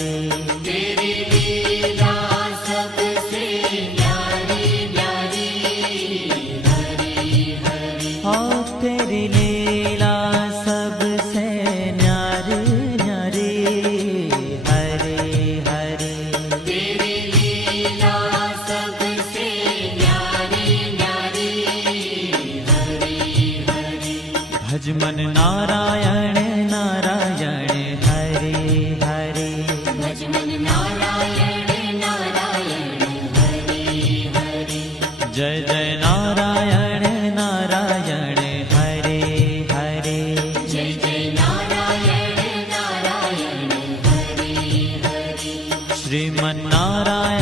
हरे। तेरी लीला सबसे न्यारी न्यारी, हरि हरि। ओ तेरी लीला सबसे न्यारी न्यारी, हरे हरे। तेरी लीला सबसे न्यारी न्यारी, हरि हरि। भज मन नारायण नारायण, हरे हरे। भज मन नारायण नारायण, हरि हरि। जय जय नारायण नारायण, हरे हरे। जय जय नारायण नारायण, हरि हरि। श्रीमन नारायण